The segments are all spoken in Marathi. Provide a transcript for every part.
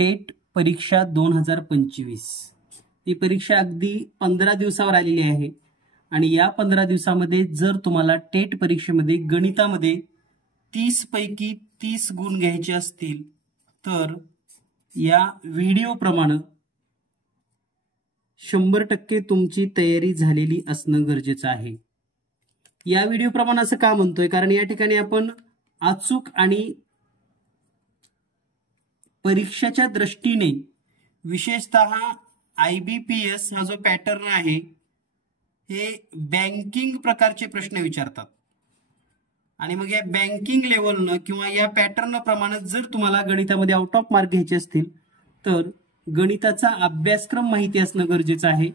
टेट परीक्षा 2025 ही परीक्षा अगदी 15 दिवसावर आलेली आहे आणि या 15 दिवसामध्ये जर तुम्हाला टेट परीक्षेमध्ये गणितामध्ये 30 पैकी 30 गुण घ्यायचे असतील तर या व्हिडिओ प्रमाणे 100% तुमची तयारी झालेली असणं गरजेचं आहे। या व्हिडिओ प्रमाणे असं का म्हणतोय कारण या ठिकाणी आपण अचूक आणि परीक्षेच्या दृष्टीने विशेषतः IBPS हा जो पॅटर्न आहे हे बँकिंग प्रकारचे प्रश्न विचारतात आणि मग या बँकिंग लेवलनं किंवा या पॅटर्न प्रमाणे जर तुम्हाला गणितामध्ये आउट ऑफ मार्क घ्यायचे असतील तर गणिताचा अभ्यासक्रम माहिती असणं गरजेचं आहे।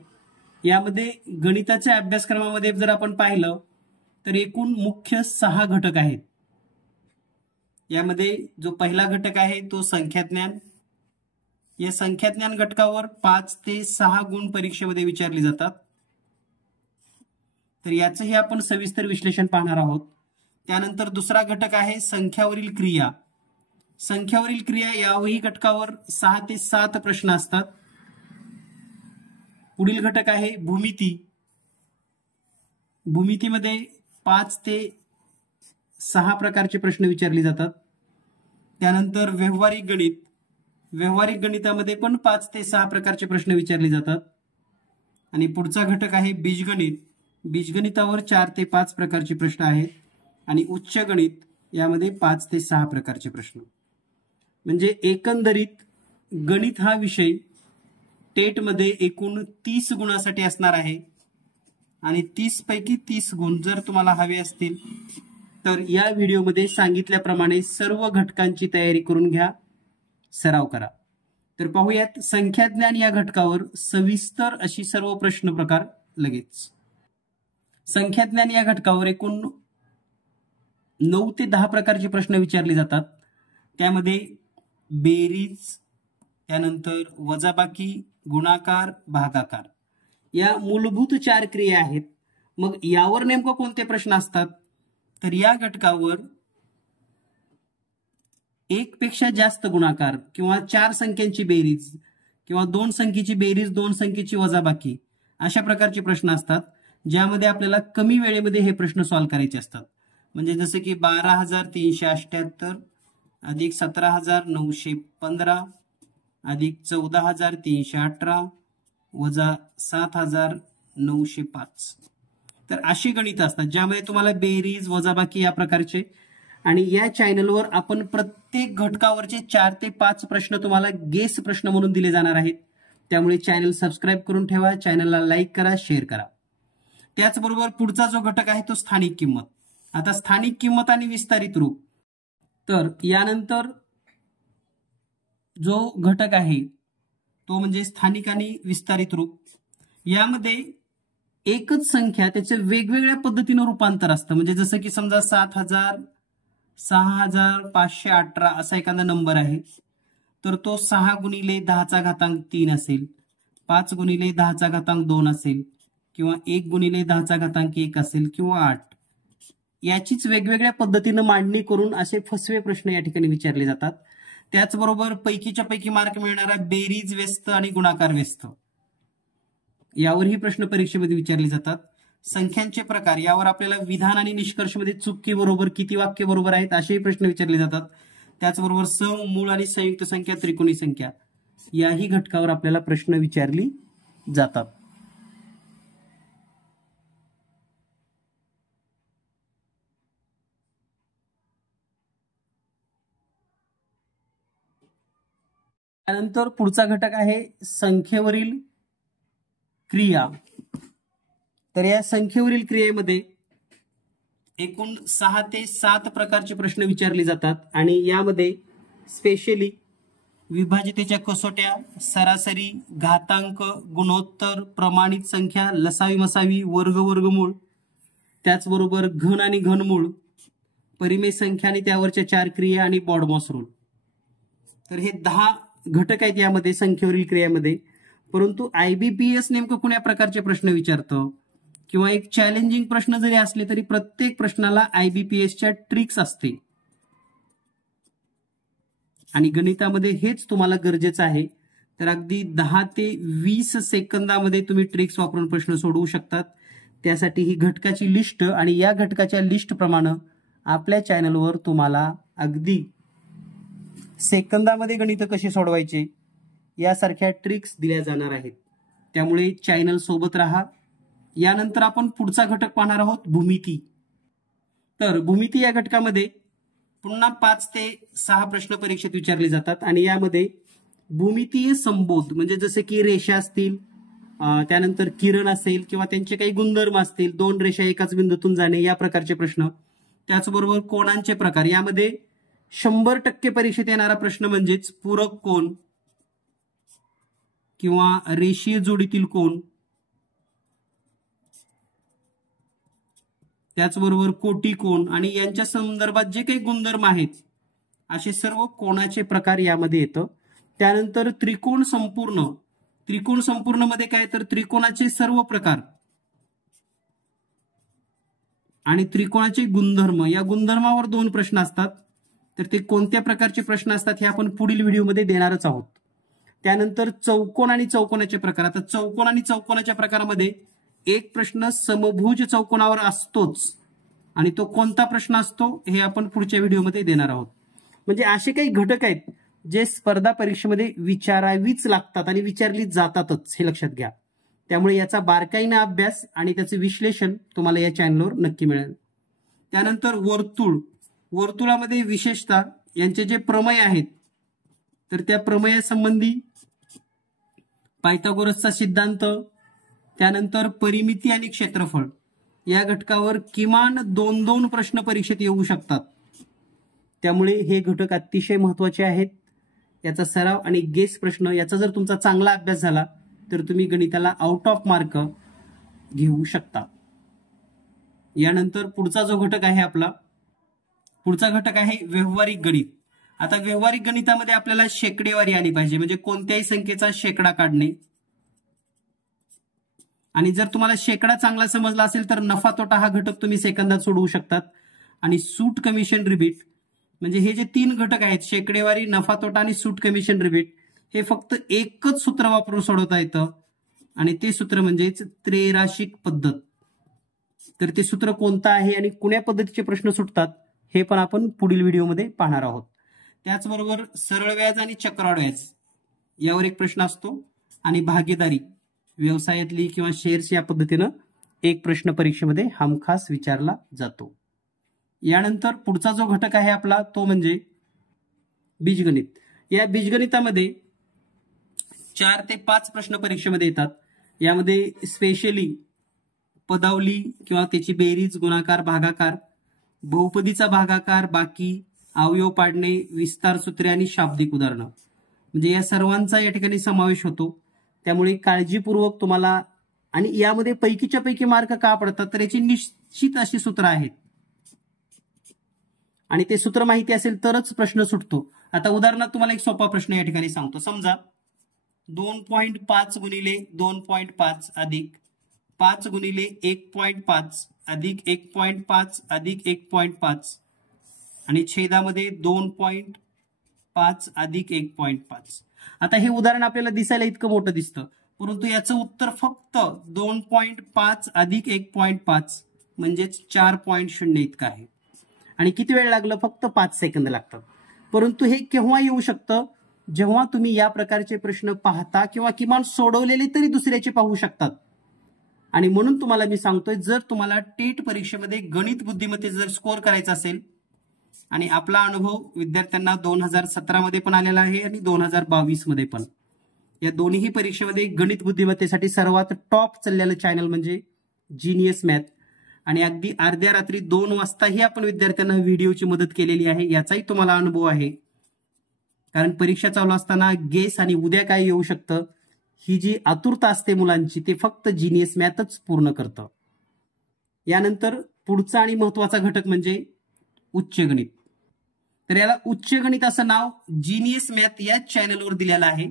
यामध्ये गणिताच्या अभ्यासक्रमामध्ये जर आपण पाहिलं तर एकूण मुख्य 6 घटक आहेत। यामध्ये जो पहिला घटक आहे तो संख्याज्ञान। या संख्याज्ञान घटकावर 5 ते 6 गुण परीक्षेमध्ये विचारले जातात, तर याचंही आपण सविस्तर विश्लेषण पाहणार आहोत। त्यानंतर दुसरा घटक आहे संख्यावरील क्रिया। संख्यावरील क्रिया याही घटकावर 6 ते 7 प्रश्न असतात। पुढील घटक आहे भूमिती। भूमितीमध्ये 5 ते 6 प्रकारचे प्रश्न विचारले जातात। त्यानंतर व्यावहारिक गणित। व्यावहारिक गणितामध्ये पण 5 ते 6 प्रकारचे प्रश्न विचारले जातात। आणि पुढचा घटक आहे बीजगणित। बीजगणितावर 4 ते 5 प्रकारचे प्रश्न आहेत आणि उच्च गणित यामध्ये 5 ते 6 प्रकारचे प्रश्न। म्हणजे एकंदरीत गणित हा विषय टेट मध्ये एकूण 30 गुणासाठी असणार आहे आणि 30 पैकी 30 गुण जर तुम्हाला हवे असतील तर या व्हिडिओमध्ये सांगितल्याप्रमाणे सर्व घटकांची तयारी करून घ्या, सराव करा। तर पाहूयात संख्याज्ञान या घटकावर सविस्तर अशी सर्व प्रश्न प्रकार लगेच। संख्याज्ञान या घटकावर एकूण 9 ते 10 प्रकारचे प्रश्न विचारले जातात। त्यामध्ये बेरीज, त्यानंतर वजाबाकी, गुणाकार, भागाकार या मूलभूत 4 क्रिया आहेत। मग यावर नेमकं कोणते प्रश्न असतात तर या घटकावर 1 पेक्षा जास्त गुणाकार किंवा 4 संख्यांची बेरीज किंवा 2 संख्येची बेरीज 2 संख्येची वजाबाकी अशा प्रकारचे प्रश्न असतात, ज्यामध्ये आपल्याला कमी वेळेमध्ये हे प्रश्न सॉल्व्ह करायचे असतात। म्हणजे जसे की 12,378 अधिक 17,915 अधिक 14,318 वजा 7,905 तर अशी गणित असतात ज्यामध्ये तुम्हाला बेरीज वजाबाकी या प्रकारचे। आणि या चॅनलवर आपण प्रत्येक घटकावरचे 4 ते 5 प्रश्न तुम्हाला गेस प्रश्न म्हणून दिले जाणार आहेत। त्यामुळे चॅनल सबस्क्राईब करून ठेवा, चॅनलला लाईक करा, शेअर करा। त्याचबरोबर पुढचा जो घटक आहे तो स्थानिक किंमत। आता स्थानिक किंमत आणि विस्तारित रूप, तर यानंतर जो घटक आहे तो म्हणजे स्थानिक आणि विस्तारित रूप। यामध्ये एकच संख्या त्याचे वेगवेगळ्या पद्धतीने रूपांतर असतं। म्हणजे जसं की समजा 7,000 6,518 असा एखादा नंबर आहे तर तो 6 गुणिले 10चा घातांक 3 असेल, 5 गुणिले 10चा घातांक 2 असेल किंवा 1 गुणिले 10चा घातांक 1 असेल किंवा 8। याचीच वेगवेगळ्या पद्धतीने मांडणी करून असे फसवे प्रश्न या ठिकाणी विचारले जातात। त्याचबरोबर पैकीच्या पैकी मार्क मिळणारा बेरीज व्यस्त आणि गुणाकार व्यस्त यावरही प्रश्न परीक्षेमध्ये विचारले जातात। संख्यांचे प्रकार यावर आपल्याला विधान आणि निष्कर्षमध्ये चुकी बरोबर, किती वाक्य बरोबर आहेत असेही प्रश्न विचारले जातात। त्याचबरोबर सम, मूळ आणि संयुक्त संख्या, त्रिकोणी संख्या याही घटकावर आपल्याला प्रश्न विचारली जातात। त्यानंतर पुढचा घटक आहे संख्येवरील क्रिया। तर या संख्येवरील क्रियेमध्ये एकूण 6 ते 7 प्रकारचे प्रश्न विचारले जातात आणि यामध्ये स्पेशली विभाज्यतेच्या कसोट्या, सरासरी, घातांक, गुणोत्तर, प्रमाणित संख्या, लसावी मसावी, वर्ग, वर्गमूळ, त्याचबरोबर घन आणि घनमूळ, परिमेय संख्या आणि त्यावरच्या 4 क्रिया आणि बॉडमॉस रूल। तर हे 10 घटक आहेत यामध्ये संख्येवरील क्रियेमध्ये। परंतु IBPS नेमकं कोण्या प्रकारचे प्रश्न विचारतं किंवा एक चॅलेंजिंग प्रश्न जरी असले तरी प्रत्येक प्रश्नाला IBPS च्या ट्रिक्स असते। आणि गणितामध्ये हेच तुम्हाला गरजेचं आहे. तर अगदी 10 ते 20 सेकंदामध्ये तुम्ही ट्रिक्स वापरून प्रश्न सोडवू शकतात. त्यासाठी ही घटकाची लिस्ट आणि या घटकाच्या लिस्ट प्रमाणे आपल्या चॅनलवर तुम्हाला अगदी सेकंदामध्ये गणित कशी सोडवायचे यासारख्या ट्रिक्स दिल्या जाणार आहेत. त्यामुळे चॅनल सोबत राहा. यानंतर आपण पुढचा घटक पाहणार आहोत, भूमिती. तर भूमिती या घटकामध्ये पुन्हा 5 ते 6 प्रश्न परीक्षेत विचारले जातात आणि यामध्ये भूमितीय संबोध म्हणजे जसे की रेषा असतील, त्यानंतर किरण असेल किंवा त्यांचे काही गुणधर्म असतील, 2 रेषा एकाच बिंदूतून जाणे या प्रकारचे प्रश्न, त्याचबरोबर कोणांचे प्रकार. यामध्ये 100% परीक्षेत येणारा प्रश्न म्हणजेच पूरक कोण किंवा रेषीय जोडीतील कोण, त्याचबरोबर कोटी कोण आणि यांच्या संदर्भात जे काही गुणधर्म आहेत असे सर्व कोणाचे प्रकार यामध्ये येतं. त्यानंतर त्रिकोण संपूर्ण. त्रिकोण संपूर्ण मध्ये काय तर त्रिकोणाचे सर्व प्रकार आणि त्रिकोणाचे गुणधर्म, या गुणधर्मावर 2 प्रश्न असतात. तर ते कोणत्या प्रकारचे प्रश्न असतात हे आपण पुढील व्हिडिओमध्ये देणारच आहोत. त्यानंतर चौकोन आणि चौकोनाचे प्रकार. आता चौकोन आणि चौकोनाच्या प्रकारामध्ये एक प्रश्न समभुज चौकोनावर असतोच आणि तो कोणता प्रश्न असतो हे आपण पुढच्या व्हिडिओमध्ये देणार आहोत. म्हणजे असे काही घटक आहेत जे स्पर्धा परीक्षेमध्ये विचारावीच लागतात आणि विचारली जातातच, हे लक्षात घ्या. त्यामुळे याचा बारकाईने अभ्यास आणि त्याचे विश्लेषण तुम्हाला या चॅनलवर नक्की मिळेल. त्यानंतर वर्तुळ. वर्तुळामध्ये विशेषतः यांचे जे प्रमेय आहेत तर त्या प्रमेयासंबंधी पायथागोरसचा सिद्धांत, त्यानंतर परिमिती आणि क्षेत्रफळ या घटकावर किमान 2-2 प्रश्न परीक्षेत येऊ शकतात. त्यामुळे हे घटक अतिशय महत्त्वाचे आहेत. याचा सराव आणि गेस प्रश्न याचा जर तुमचा चांगला अभ्यास झाला तर तुम्ही गणिताला आउट ऑफ मार्क घेऊ शकता. यानंतर पुढचा जो घटक आहे आपला, पुढचा घटक आहे व्यावहारिक गणित. आता व्यावहारिक गणितामध्ये आपल्याला शेकडेवारी आली पाहिजे, म्हणजे कोणत्याही संख्येचा शेकडा काढणे. आणि जर तुम्हाला शेकडा चांगला समजला असेल तर नफा तोटा हा घटक तुम्ही सेकंदात सोडवू शकतात. आणि सूट कमिशन रिबीट म्हणजे हे जे 3 घटक आहेत, शेकडेवारी, नफा तोटा आणि सूट कमिशन रिबीट, हे फक्त एकच सूत्र वापरून सोडवता येतं आणि ते सूत्र म्हणजेच त्रैराशिक पद्धत. तर ते सूत्र कोणतं आहे आणि कुण्या पद्धतीचे प्रश्न सुटतात हे पण आपण पुढील व्हिडिओमध्ये पाहणार आहोत. त्याचबरोबर सरळ व्याज आणि चक्रवाढ व्याज यावर एक प्रश्न असतो आणि भागीदारी व्यवसायातली किंवा शेअर्स या पद्धतीनं एक प्रश्न परीक्षेमध्ये हमखास विचारला जातो. यानंतर पुढचा जो घटक आहे आपला तो म्हणजे बीजगणित. या बीजगणितामध्ये 4 ते 5 प्रश्न परीक्षेमध्ये येतात. यामध्ये स्पेशली पदावली किंवा त्याची बेरीज, गुणाकार, भागाकार, बहुपदीचा भागाकार, बाकी, अवयव पाडणे, विस्तार सूत्रे आणि शाब्दिक उदाहरणं, म्हणजे या सर्वांचा या ठिकाणी समावेश होतो. त्यामुळे काळजीपूर्वक तुम्हाला, आणि यामध्ये पैकीच्या पैकी मार्क का पडतात तर याची निश्चित अशी सूत्र आहेत आणि ते सूत्र माहिती असेल तरच प्रश्न सुटतो. आता उदाहरणार्थ तुम्हाला एक सोपा प्रश्न या ठिकाणी सांगतो. समजा 2.5 गुणिले 2.5 अधिक 5 गुणिले 1.5 अधिक 1.5 अधिक 1.5 आणि छेदामध्ये 2.5 अधिक 1.5. आता हे उदाहरण आपल्याला दिसायला इतकं मोठं दिसतं, परंतु याचं उत्तर फक्त 2.5 अधिक 1.5 म्हणजेच 4.0 इतकं आहे. आणि किती वेळ लागलं? फक्त 5 सेकंद लागतात. परंतु हे केव्हा येऊ शकतं? जेव्हा तुम्ही या प्रकारचे प्रश्न पाहता किंवा किमान सोडवलेले तरी दुसऱ्याचे पाहू शकतात. आणि म्हणून तुम्हाला मी सांगतोय, जर तुम्हाला टेट परीक्षेमध्ये गणित बुद्धिमत्तेचा जर स्कोअर करायचा असेल, आणि आपला अनुभव विद्यार्थ्यांना 2017 मध्ये पण आलेला आहे आणि 2022 मध्ये पण, या दोन्ही परीक्षेमध्ये गणित बुद्धिमत्तेसाठी सर्वात टॉप चाललेलं चॅनल म्हणजे जीनियस मॅथ. आणि अगदी अर्ध्या रात्री 2 वाजताही आपण विद्यार्थ्यांना व्हिडिओची मदत केलेली आहे. याचाही तुम्हाला अनुभव आहे, कारण परीक्षा चालू असताना गेस आणि उद्या काय येऊ शकतं ही जी आतुरता असते मुलांची, ते फक्त जीनियस मॅथच पूर्ण करतं. यानंतर पुढचा आणि महत्वाचा घटक म्हणजे उच्च गणित. तर याला उच्च गणित असं नाव जीनियस मॅथ या चॅनलवर दिलेलं आहे.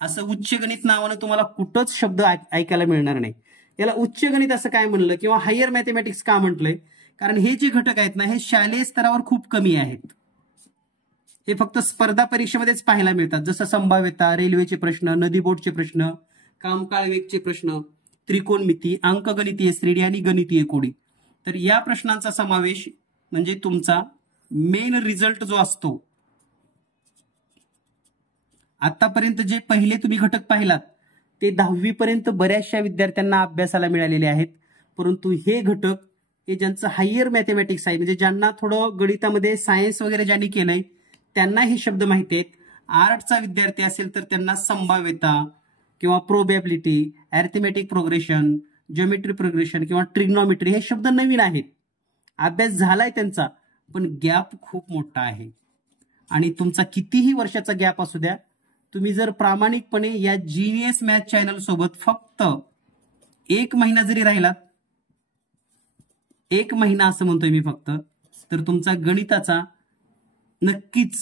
असं उच्च गणित नावानं तुम्हाला कुठंच शब्द ऐकायला मिळणार नाही. याला उच्च गणित असं काय म्हणलं किंवा हायर मॅथमॅटिक्स का म्हटलंय? कारण हे जे घटक आहेत ना, हे शालेय स्तरावर खूप कमी आहेत. हे फक्त स्पर्धा परीक्षेमध्येच पाहायला मिळतात, जसं संभाव्यता, रेल्वेचे प्रश्न, नदी बोटचे प्रश्न, कामकाळ वेगचे प्रश्न, त्रिकोणमिती, अंकगणितीय श्रेणी आणि गणितीय कोडी. तर या प्रश्नांचा समावेश म्हणजे तुमचा मेन रिझल्ट जो असतो. आतापर्यंत जे पहिले तुम्ही घटक पाहिलात ते 10वी पर्यंत बऱ्याचशा विद्यार्थ्यांना अभ्यासाला मिळालेले आहेत, परंतु हे घटक हे ज्यांचं हायर मॅथमॅटिक्स आहे, म्हणजे ज्यांना थोडं गणितामध्ये सायन्स वगैरे ज्यांनी केलंय त्यांना हे शब्द माहिती आहेत. आर्टचा विद्यार्थी असेल तर त्यांना संभाव्यता किंवा प्रोबॅबिलिटी, अॅरिथमेटिक प्रोग्रेशन, ज्योमेट्री प्रोग्रेशन किंवा ट्रिग्नॉमेट्री हे शब्द नवीन आहेत. अभ्यास झालाय त्यांचा, पण गॅप खूप मोठा आहे. आणि तुमचा कितीही वर्षाचा गॅप असू द्या, तुम्ही जर प्रामाणिकपणे या जीनियस मॅथ चॅनल सोबत फक्त 1 महिना जरी राहिलात, 1 महिना असं म्हणतोय मी फक्त, तर तुमचा गणिताचा नक्कीच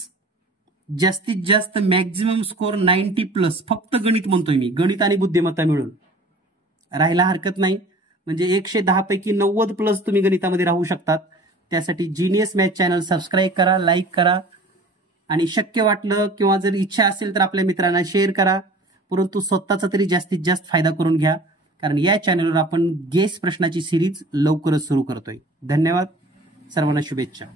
जास्तीत जास्त मॅक्झिमम स्कोर 90+, फक्त गणित म्हणतोय मी, गणित आणि बुद्धिमत्ता मिळून राहायला हरकत नाही. म्हणजे 110 पैकी 90+ तुम्ही गणितामध्ये राहू शकतात. त्यासाठी जीनियस मॅथ चॅनल सबस्क्राईब करा, लाईक करा आणि शक्य वाटलं किंवा जर इच्छा असेल तर आपल्या मित्रांना शेअर करा. परंतु स्वतःचा तरी जास्तीत जास्त फायदा करून घ्या, कारण या चॅनलवर आपण गेस प्रश्नाची सिरीज लवकरच सुरू करतोय. धन्यवाद, सर्वांना शुभेच्छा.